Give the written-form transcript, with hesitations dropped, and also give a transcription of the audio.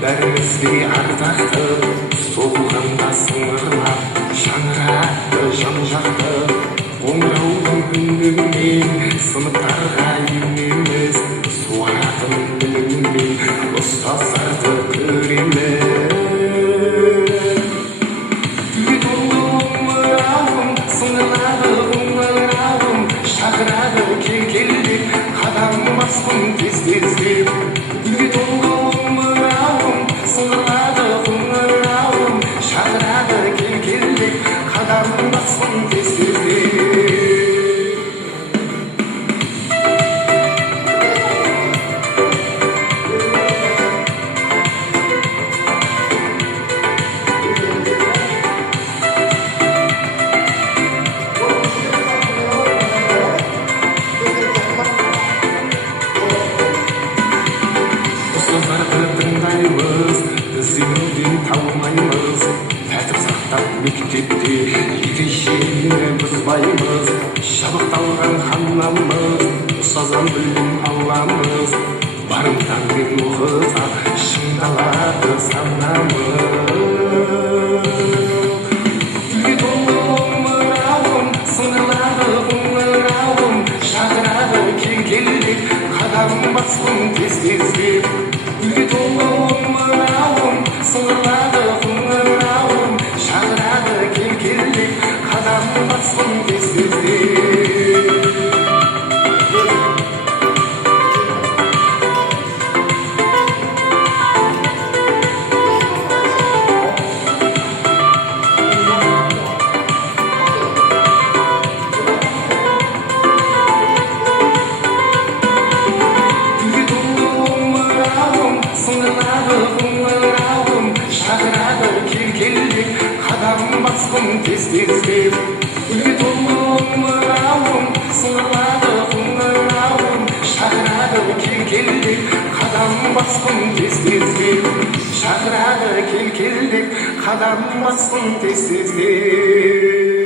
бәрімізге ардақты соғылғанда сыңғырлап шаңырақты жан-жақты қоңыраудың үнінен сыныптарға енеміз суаратын біліммен ұстаздарды көреміз. Үйге толы омырауым сыңғырлады қоңырауым шақырады кел деп қадам бастым тез-тездеп. Үйге толы сыңғырлады қоңырауым шақырады кел деп қадам басым тез-тездеп. Ұстаздарды тыңдаймыз, іздеуден табылмаймыз, тәртіп сақтап мектепте ережені бұзбаймыз. Жабықталған ханамыз, ұстаздан білім аламыз, барымтамен оқысақ шыңдалады санамыз. Үйге толы омырауым сыңғырлады қоңырауым шақырады кел деп қадам бастым тез-тездеп. Үйге толы омырауым сыңғырлады қоңырауым шақырады кел деп қадам басым тез-тездеп. Сыңғырлады қоңырауым шақырады кел деп қадам бастым тез-тездеп. Үйге толы омырауым сыңғырлады қоңырауым шақырады кел деп қадам бастым тез-тездеп. Шақырады кел деп қадам бастым тез-тездеп.